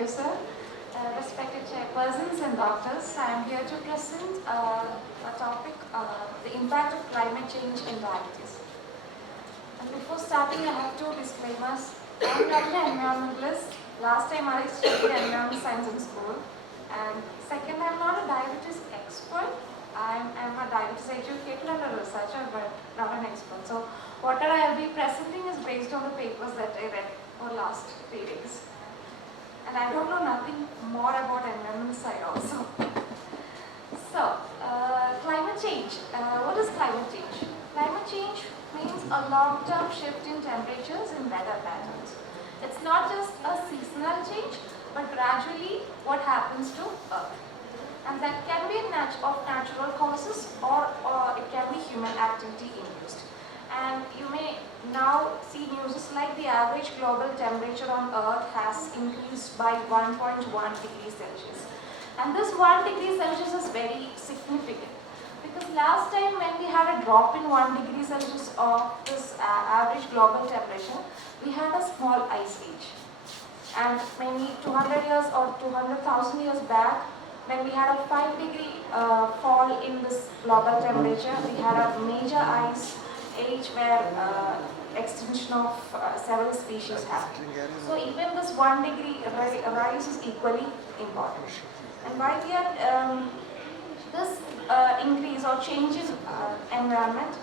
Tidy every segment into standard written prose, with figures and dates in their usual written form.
you, sir. Respected chairpersons and doctors, I am here to present a topic, the impact of climate change in diabetes. And before starting, I have two disclaimers. I am not an environmentalist. Last time I studied environmental science in school. And second, I am not a diabetes expert. I am a diabetes educator and a researcher, but not an expert. So whatever I will be presenting is based on the papers that I read for last 3 days. And I don't know nothing more about environment side also. So, climate change. What is climate change? Climate change means a long-term shift in temperatures and weather patterns. It's not just a seasonal change, but gradually what happens to Earth. And that can be of natural causes or it can be human activity induced. And you may now see news like the average global temperature on Earth has increased by 1.1 degrees Celsius. And this 1 degree Celsius is very significant because last time when we had a drop in 1 degree Celsius of this average global temperature, we had a small ice age. And maybe 200 years or 200,000 years back, when we had a 5 degree fall in this global temperature, we had a major ice age where extinction of several species happened. So even this 1 degree rise is equally important. And why we are this increase or change in environment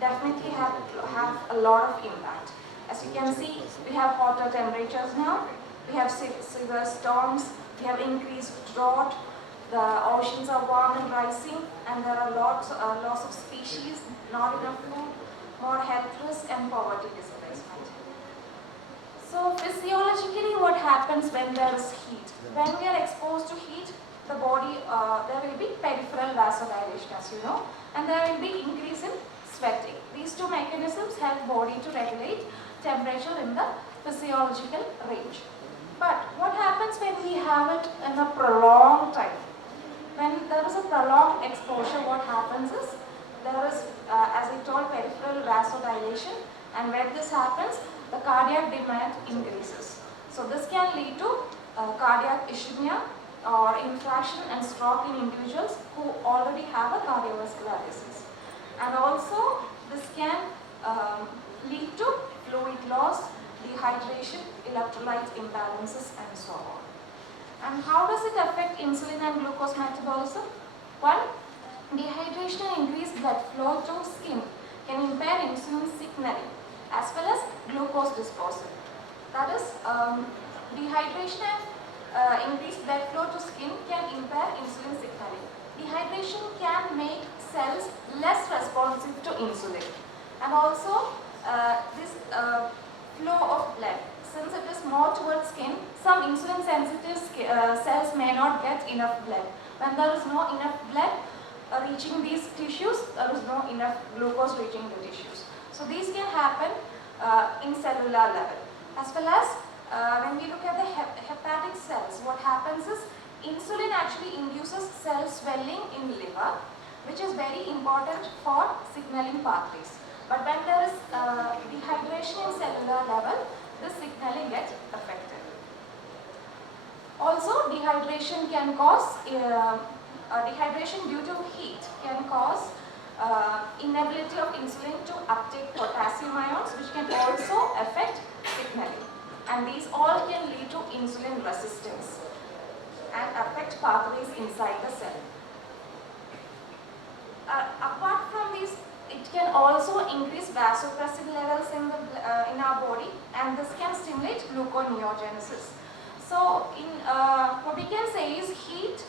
definitely have a lot of impact. As you can see, we have hotter temperatures now, we have severe storms, we have increased drought, the oceans are warm and rising, and there are lots loss of species, not enough food, more health risk and poverty displacement. So physiologically what happens when there is heat? When we are exposed to heat, the body, there will be peripheral vasodilation as you know, and there will be increase in sweating. These two mechanisms help body to regulate temperature in the physiological range. But what happens when we have it in a prolonged time? When there is a prolonged exposure, what happens is, there is, as I told, peripheral vasodilation, and when this happens, the cardiac demand increases. So this can lead to cardiac ischemia or infarction and stroke in individuals who already have a cardiovascular disease. And also, this can lead to fluid loss, dehydration, electrolyte imbalances, and so on. And how does it affect insulin and glucose metabolism? One, dehydration and increased blood flow to skin can impair insulin signaling as well as glucose disposal. That is, dehydration and increased blood flow to skin can impair insulin signaling. Dehydration can make cells less responsive to insulin. And also, this flow of blood, since it is more towards skin, some insulin sensitive cells may not get enough blood. When there is no enough blood reaching these tissues, there is no enough glucose reaching the tissues. So these can happen in cellular level. As well as when we look at the hepatic cells, what happens is insulin actually induces cell swelling in liver, which is very important for signaling pathways. But when there is dehydration in cellular level, the signaling gets affected. Also, dehydration can cause, dehydration due to heat can cause inability of insulin to uptake potassium ions, which can also affect signaling. And these all can lead to insulin resistance and affect pathways inside the cell. Apart from these, it can also increase vasopressin levels in our body, and this can stimulate gluconeogenesis. So, what we can say is heat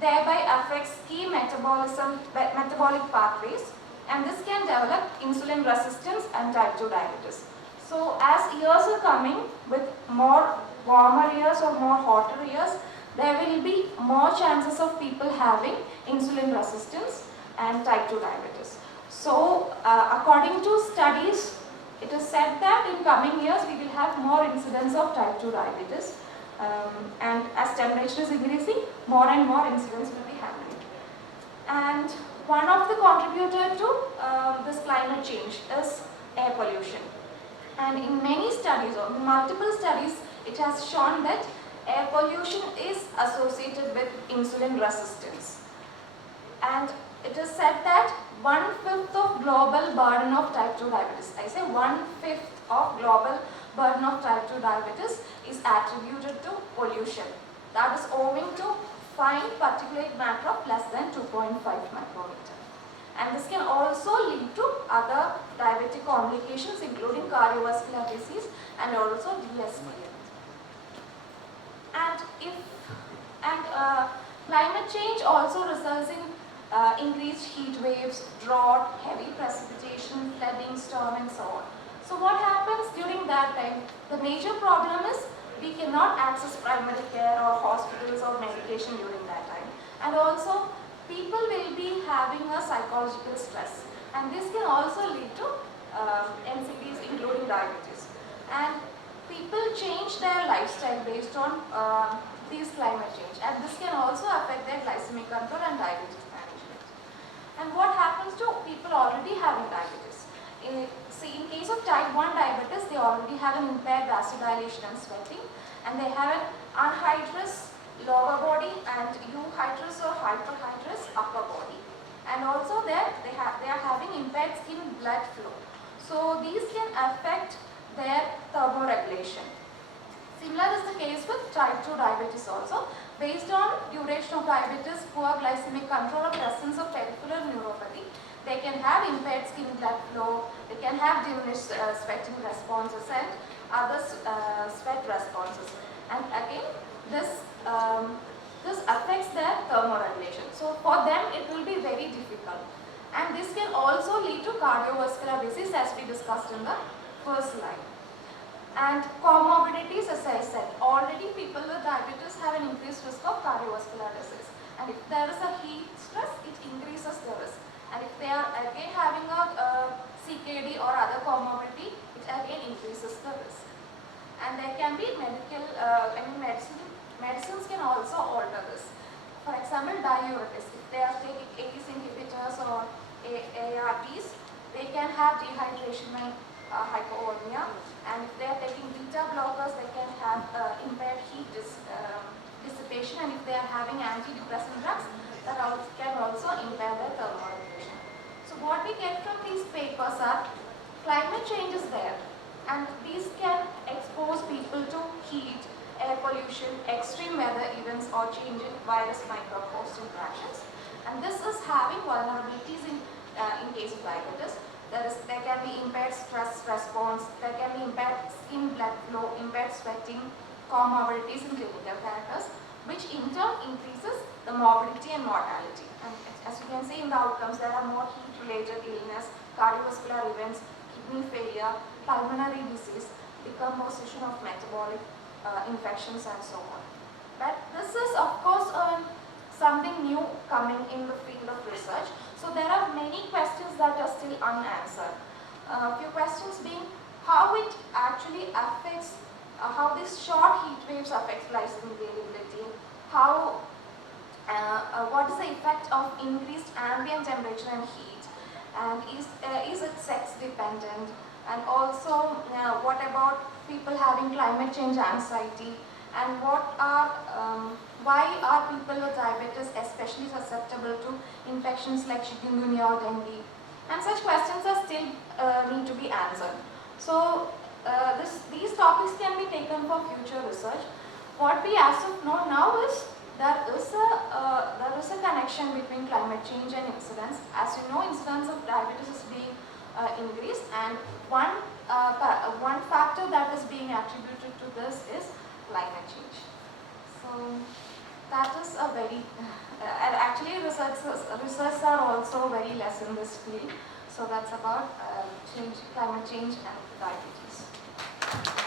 thereby affects key metabolic pathways, and this can develop insulin resistance and type 2 diabetes. So, as years are coming with more warmer years or more hotter years, there will be more chances of people having insulin resistance and type 2 diabetes. So, according to studies, it is said that in coming years we will have more incidence of type 2 diabetes, and as temperature is increasing, more and more incidence will be happening. And one of the contributors to this climate change is air pollution. And in many studies, or multiple studies, it has shown that air pollution is associated with insulin resistance. And it is said that 1/5 of global burden of type 2 diabetes, I say 1/5 of global burden of type 2 diabetes is attributed to pollution. That is owing to fine particulate matter of less than 2.5 micrometer. And this can also lead to other diabetic complications including cardiovascular disease and also DSP. And climate change also results in increased heat waves, drought, heavy precipitation, flooding, storm and so on. So what happens during that time? The major problem is we cannot access primary care or hospitals or medication during that time. And also people will be having a psychological stress, and this can also lead to NCDs including diabetes. And people change their lifestyle based on these climate change, and this can also affect their glycemic control and diabetes management. And what happens to people already having diabetes? In case of type 1 diabetes, they already have an impaired vasodilation and sweating, and they have an anhydrous lower body and euhydrous or hyperhydrous upper body. And also they are having impaired skin blood flow. So these can affect their thermoregulation. Similar is the case with type 2 diabetes also. Based on duration of diabetes, poor glycemic control or presence of peripheral neuropathy, they can have impaired skin blood flow, they can have diminished sweating responses and other sweat responses. And again, this affects their thermoregulation. So for them it will be very difficult. And this can also lead to cardiovascular disease as we discussed in the first slide. And comorbidities, as I said, already people with diabetes have an increased risk of cardiovascular disease. And if there is a heat stress, it increases the risk. And if they are again having a CKD or other comorbidity, it again increases the risk. And there can be medicines can also alter this. For example, diuretics. If they are taking ACE inhibitors or ARBs, they can have dehydration and hypovolemia. And if they are taking beta blockers, they can have impaired heat dissipation. And if they are having antidepressant drugs, that can also impair their thermoregulation. So what we get from these papers are climate change is there, and these can expose people to heat, air pollution, extreme weather events or change in virus micro-host interactions. And this is having vulnerabilities in case of diabetes. There can be impaired stress response, there can be impaired skin blood flow, impaired sweating, comorbidities in clinical factors, which in turn increases the morbidity and mortality. And as you can see in the outcomes, there are more heat-related illness, cardiovascular events, kidney failure, pulmonary disease, decomposition of metabolic infections and so on. But this is of course something new coming in the field of research. So there are many questions that are still unanswered. A few questions being how it actually affects, how these short heat waves affect glycemic variability, how, what is the effect of increased ambient temperature and heat, and is it sex dependent, and also what about people having climate change anxiety, and why are people with diabetes especially susceptible to infections like chikungunya or dengue? And such questions are still need to be answered. So these topics can be taken for future research. What we as of know now is there is a connection between climate change and incidence. As you know, incidence of diabetes is being increased, and one factor that is being attributed to this is climate change. So that is a very, actually research are also very less in this field. So that's about climate change and diabetes.